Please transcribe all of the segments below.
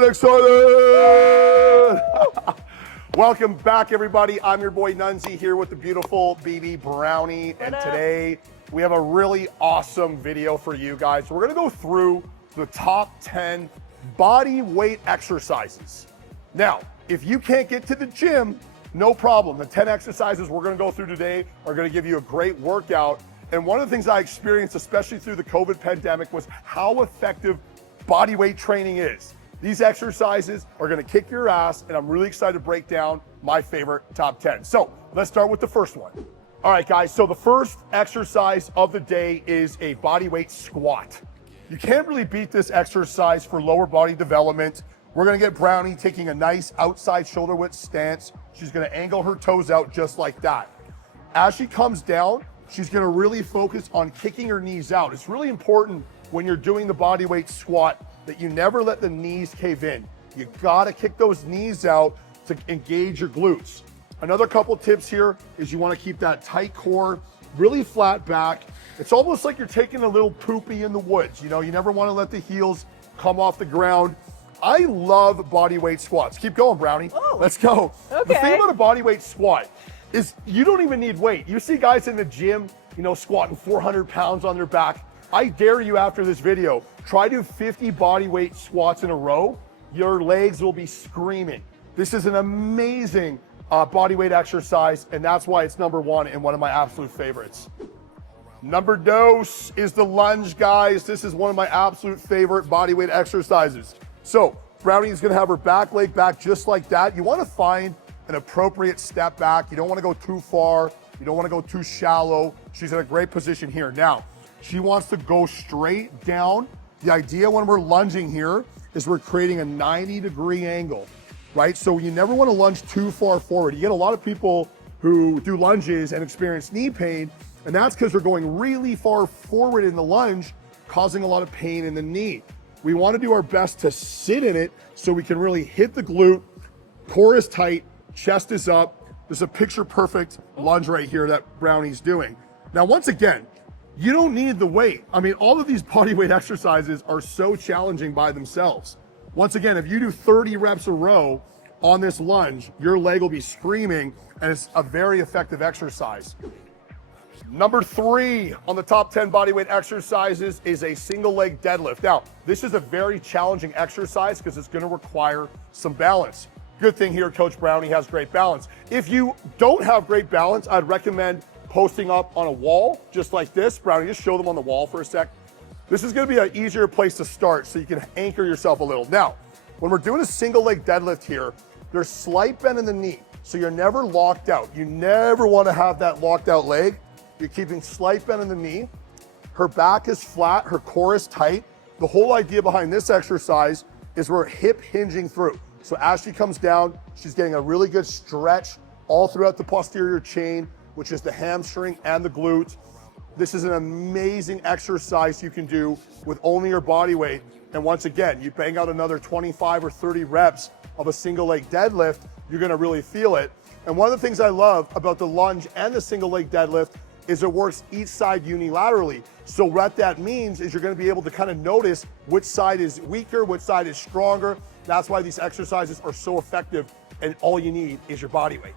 get excited! Welcome back, everybody. I'm your boy Nunzi here with the beautiful BB Brownie. And today we have a really awesome video for you guys. We're gonna go through the top 10 body weight exercises. Now, if you can't get to the gym, no problem. The 10 exercises we're gonna go through today are gonna give you a great workout. And one of the things I experienced, especially through the COVID pandemic, was how effective body weight training is. These exercises are gonna kick your ass, and I'm really excited to break down my favorite top 10. So let's start with the first one. All right, guys, so the first exercise of the day is a body weight squat. You can't really beat this exercise for lower body development. We're gonna get Brownie taking a nice outside shoulder width stance. She's gonna angle her toes out just like that. As she comes down, she's gonna really focus on kicking her knees out. It's really important when you're doing the body weight squat that you never let the knees cave in. You gotta kick those knees out to engage your glutes. Another couple tips here is you wanna keep that tight core, really flat back. It's almost like you're taking a little poopy in the woods. You know, you never wanna let the heels come off the ground. I love body weight squats. Keep going, Brownie. Oh, let's go. Okay. The thing about a body weight squat is you don't even need weight. You see guys in the gym, you know, squatting 400 pounds on their back. I dare you after this video, try to do 50 body weight squats in a row. Your legs will be screaming. This is an amazing body weight exercise, and that's why it's number one and one of my absolute favorites. Number dos is the lunge, guys. This is one of my absolute favorite body weight exercises. So Brownie is gonna have her back leg back just like that. You wanna find an appropriate step back. You don't wanna go too far. You don't wanna go too shallow. She's in a great position here. Now, she wants to go straight down. The idea when we're lunging here is we're creating a 90-degree angle, right? So you never wanna lunge too far forward. You get a lot of people who do lunges and experience knee pain, and that's because they're going really far forward in the lunge, causing a lot of pain in the knee. We wanna do our best to sit in it so we can really hit the glute, core is tight, chest is up. There's a picture perfect lunge right here that Brownie's doing. Now, once again, you don't need the weight. I mean, all of these body weight exercises are so challenging by themselves. Once again, if you do 30 reps a row on this lunge, your leg will be screaming, and it's a very effective exercise. Number 3 on the top 10 bodyweight exercises is a single leg deadlift. Now, this is a very challenging exercise because it's gonna require some balance. Good thing here, Coach Brownie has great balance. If you don't have great balance, I'd recommend posting up on a wall, just like this. Brownie, just show them on the wall for a sec. This is gonna be an easier place to start so you can anchor yourself a little. Now, when we're doing a single leg deadlift here, there's slight bend in the knee, so you're never locked out. You never wanna have that locked out leg. You're keeping slight bend in the knee. Her back is flat, her core is tight. The whole idea behind this exercise is we're hip hinging through. So as she comes down, she's getting a really good stretch all throughout the posterior chain, which is the hamstring and the glute. This is an amazing exercise you can do with only your body weight. And once again, you bang out another 25 or 30 reps of a single leg deadlift, you're gonna really feel it. And one of the things I love about the lunge and the single leg deadlift is it works each side unilaterally. So what that means is you're gonna be able to kind of notice which side is weaker, which side is stronger. That's why these exercises are so effective, and all you need is your body weight.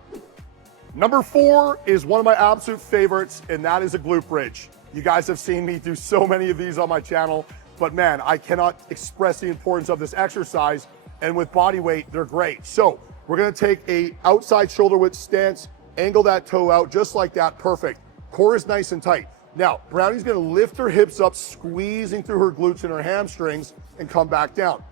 Number 4 is one of my absolute favorites, and that is a glute bridge. You guys have seen me do so many of these on my channel, but man, I cannot express the importance of this exercise, and with body weight, they're great. So we're gonna take a outside shoulder width stance, angle that toe out just like that, perfect. Core is nice and tight. Now, Brownie's gonna lift her hips up, squeezing through her glutes and her hamstrings, and come back down.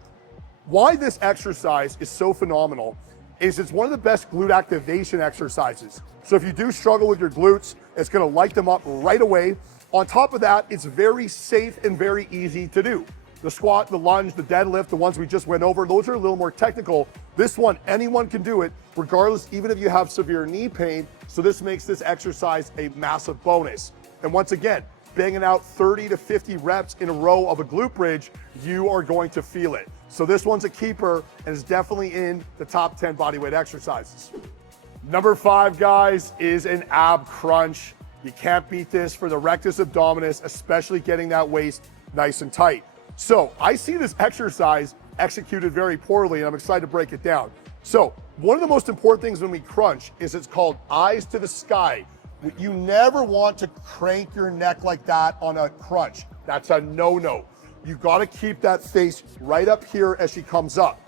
Why this exercise is so phenomenal is it's one of the best glute activation exercises. So if you do struggle with your glutes, it's gonna light them up right away. On top of that, it's very safe and very easy to do. The squat, the lunge, the deadlift, the ones we just went over, those are a little more technical. This one, anyone can do it, regardless, even if you have severe knee pain. So this makes this exercise a massive bonus. And once again, banging out 30 to 50 reps in a row of a glute bridge, you are going to feel it. So this one's a keeper and is definitely in the top 10 bodyweight exercises. Number 5, guys, is an ab crunch. You can't beat this for the rectus abdominis, especially getting that waist nice and tight. So I see this exercise executed very poorly, and I'm excited to break it down. So one of the most important things when we crunch is it's called eyes to the sky. You never want to crank your neck like that on a crunch. That's a no-no. You got to keep that face right up here as she comes up.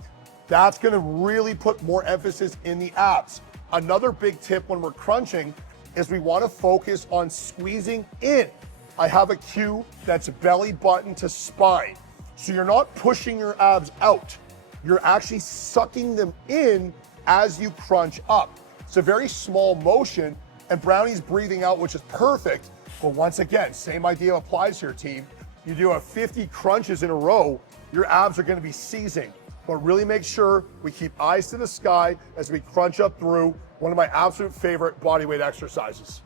That's going to really put more emphasis in the abs. Another big tip when we're crunching is we want to focus on squeezing in. I have a cue that's belly button to spine. So you're not pushing your abs out. You're actually sucking them in as you crunch up. It's a very small motion, and Brownie's breathing out, which is perfect. But once again, same idea applies here, team. You do a 50 crunches in a row, your abs are going to be seizing. But really make sure we keep eyes to the sky as we crunch up through one of my absolute favorite bodyweight exercises.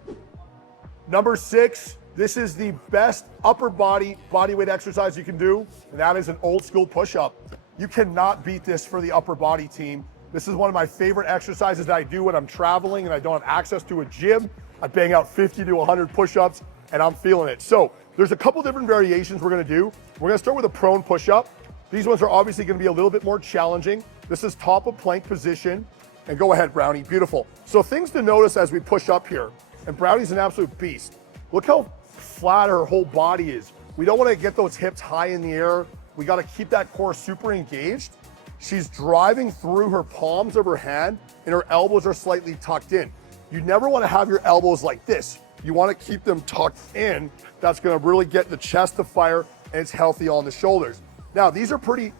Number 6, this is the best upper body bodyweight exercise you can do, and that is an old school push-up. You cannot beat this for the upper body, team. This is one of my favorite exercises that I do when I'm traveling and I don't have access to a gym. I bang out 50 to 100 push-ups and I'm feeling it. So there's a couple different variations we're gonna do. We're gonna start with a prone push-up. These ones are obviously gonna be a little bit more challenging. This is top of plank position. And go ahead, Brownie, beautiful. So things to notice as we push up here, and Brownie's an absolute beast. Look how flat her whole body is. We don't wanna get those hips high in the air. We gotta keep that core super engaged. She's driving through her palms of her hand and her elbows are slightly tucked in. You never wanna have your elbows like this. You wanna keep them tucked in. That's gonna really get the chest to fire and it's healthy on the shoulders. Now, these are pretty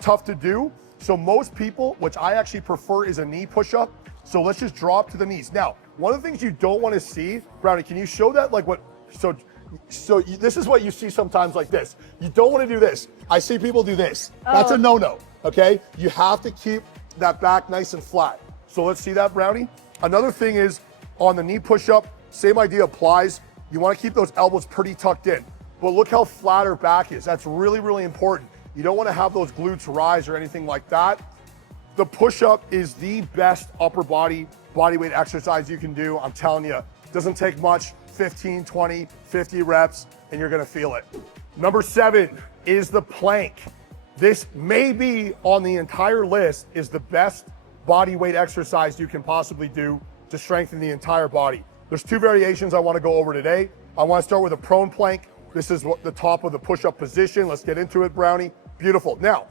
tough to do. So most people, which I actually prefer, is a knee push-up. So let's just drop to the knees. Now, one of the things you don't wanna see, Brownie, can you show that like what, this is what you see sometimes like this. You don't wanna do this. I see people do this. That's a no-no, okay? You have to keep that back nice and flat. So let's see that, Brownie. Another thing is on the knee push-up, same idea applies. You wanna keep those elbows pretty tucked in. But look how flat her back is. That's really, really important. You don't wanna have those glutes rise or anything like that. The push-up is the best upper body bodyweight exercise you can do. I'm telling you, it doesn't take much, 15, 20, 50 reps, and you're gonna feel it. Number 7 is the plank. This may be on the entire list is the best bodyweight exercise you can possibly do to strengthen the entire body. There's 2 variations I wanna go over today. I wanna start with a prone plank. This is what the top of the push-up position. Let's get into it, Brownie. Beautiful. Now,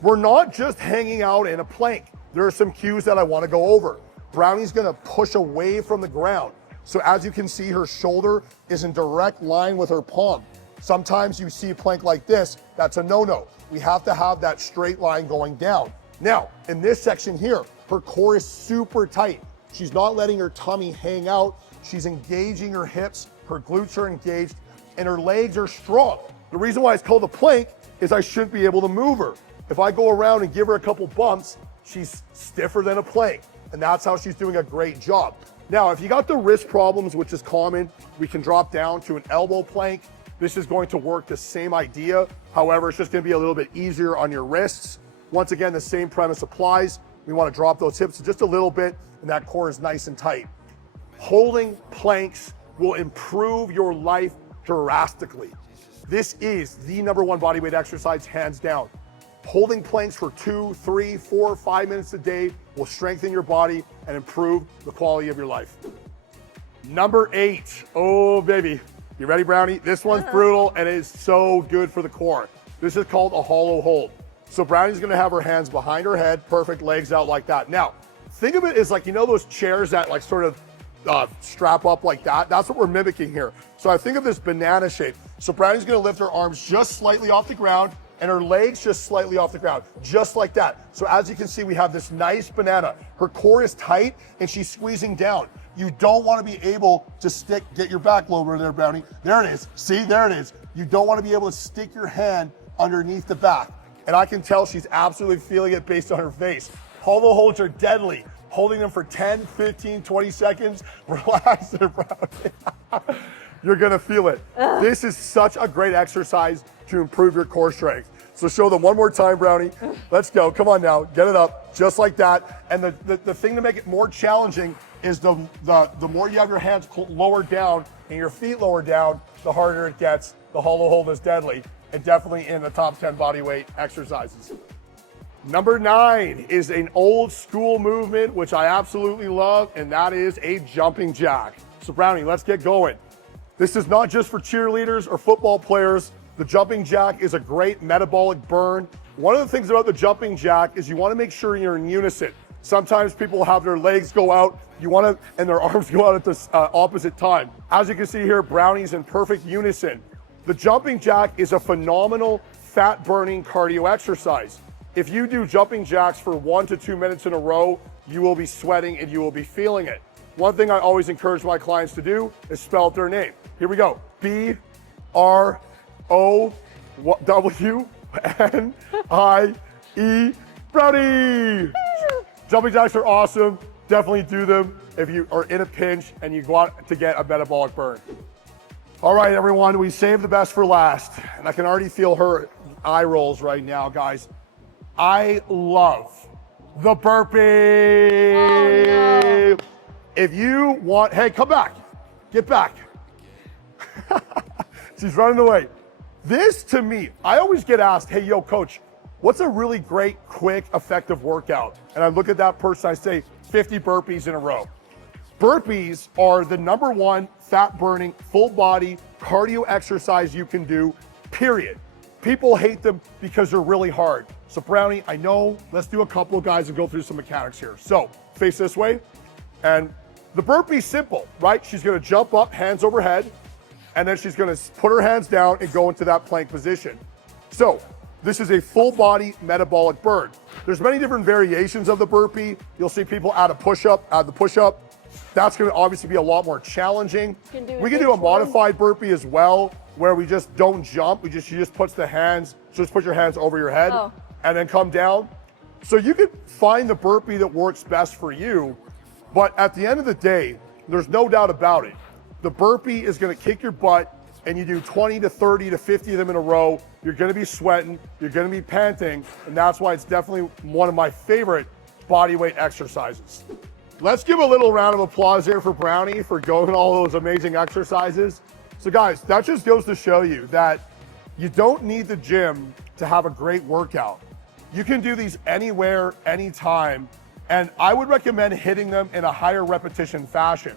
we're not just hanging out in a plank. There are some cues that I want to go over. Brownie's going to push away from the ground. So as you can see, her shoulder is in direct line with her palm. Sometimes you see a plank like this, that's a no-no. We have to have that straight line going down. Now, in this section here, her core is super tight. She's not letting her tummy hang out. She's engaging her hips, her glutes are engaged, and her legs are strong. The reason why it's called a plank is I shouldn't be able to move her. If I go around and give her a couple bumps, she's stiffer than a plank. And that's how she's doing a great job. Now, if you got the wrist problems, which is common, we can drop down to an elbow plank. This is going to work the same idea. However, it's just gonna be a little bit easier on your wrists. Once again, the same premise applies. We wanna drop those hips just a little bit and that core is nice and tight. Holding planks will improve your life drastically. This is the #1 bodyweight exercise, hands down. Holding planks for 2, 3, 4, 5 minutes a day will strengthen your body and improve the quality of your life. Number 8, oh baby. You ready, Brownie? This one's brutal and it is so good for the core. This is called a hollow hold. So Brownie's gonna have her hands behind her head, perfect, legs out like that. Now, think of it as like, you know those chairs that like sort of strap up like that? That's what we're mimicking here. So I think of this banana shape. So Brownie's gonna lift her arms just slightly off the ground and her legs just slightly off the ground, just like that. So as you can see, we have this nice banana. Her core is tight and she's squeezing down. You don't wanna be able to get your back lower there, Brownie. There it is, see, there it is. You don't wanna be able to stick your hand underneath the back. And I can tell she's absolutely feeling it based on her face. Hollow holds are deadly. Holding them for 10, 15, 20 seconds, relax there, Brownie. You're gonna feel it. This is such a great exercise to improve your core strength. So show them one more time, Brownie. Let's go, come on now, get it up, just like that. And the thing to make it more challenging is the more you have your hands lowered down and your feet lowered down, the harder it gets. The hollow hold is deadly and definitely in the top 10 bodyweight exercises. Number 9 is an old school movement, which I absolutely love, and that is a jumping jack. So Brownie, let's get going. This is not just for cheerleaders or football players. The jumping jack is a great metabolic burn. One of the things about the jumping jack is you want to make sure you're in unison. Sometimes people have their legs go out, and their arms go out at the opposite time. As you can see here, Brownie's in perfect unison. The jumping jack is a phenomenal fat burning cardio exercise. If you do jumping jacks for 1 to 2 minutes in a row, you will be sweating and you will be feeling it. One thing I always encourage my clients to do is spell out their name. Here we go. B-R-O-W-N-I-E, Brownie. Jumping jacks are awesome. Definitely do them if you are in a pinch and you want to get a metabolic burn. All right, everyone, we saved the best for last. And I can already feel her eye rolls right now, guys. I love the burpee. Oh, no. If you want, hey, come back. Get back. She's running away. This, to me, I always get asked, hey, yo, coach, what's a really great, quick, effective workout? And I look at that person, I say 50 burpees in a row. Burpees are the #1 fat burning, full body cardio exercise you can do, period. People hate them because they're really hard. So Brownie, I know, let's do a couple of guys and go through some mechanics here. So face this way, and the burpee's simple, right? She's gonna jump up, hands overhead, and then she's gonna put her hands down and go into that plank position. So this is a full body metabolic burn. There's many different variations of the burpee. You'll see people add a push-up, add the push-up. That's gonna obviously be a lot more challenging. We can do a modified burpee as well, where we just don't jump. She just puts the hands, just put your hands over your head and then come down. So you can find the burpee that works best for you, but at the end of the day, there's no doubt about it. The burpee is gonna kick your butt, and you do 20 to 30 to 50 of them in a row. You're gonna be sweating, you're gonna be panting, and that's why it's definitely one of my favorite body weight exercises. Let's give a little round of applause here for Brownie for going all those amazing exercises. So guys, that just goes to show you that you don't need the gym to have a great workout. You can do these anywhere, anytime, and I would recommend hitting them in a higher repetition fashion.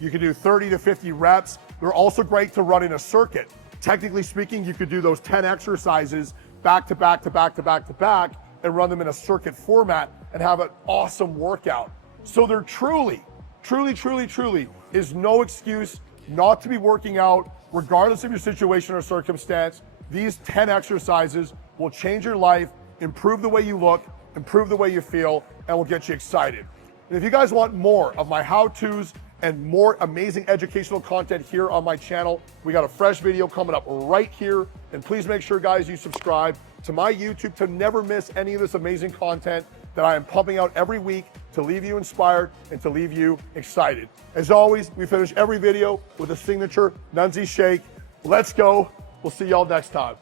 You can do 30 to 50 reps. They're also great to run in a circuit. Technically speaking, you could do those 10 exercises back to back to back to back to back and run them in a circuit format and have an awesome workout. So there truly is no excuse not to be working out, regardless of your situation or circumstance. These 10 exercises will change your life, improve the way you look, improve the way you feel, and will get you excited. And if you guys want more of my how-tos and more amazing educational content here on my channel, we got a fresh video coming up right here. And please make sure, guys, you subscribe to my YouTube to never miss any of this amazing content that I am pumping out every week to leave you inspired and to leave you excited. As always, we finish every video with a signature Nunzi shake. Let's go. We'll see y'all next time.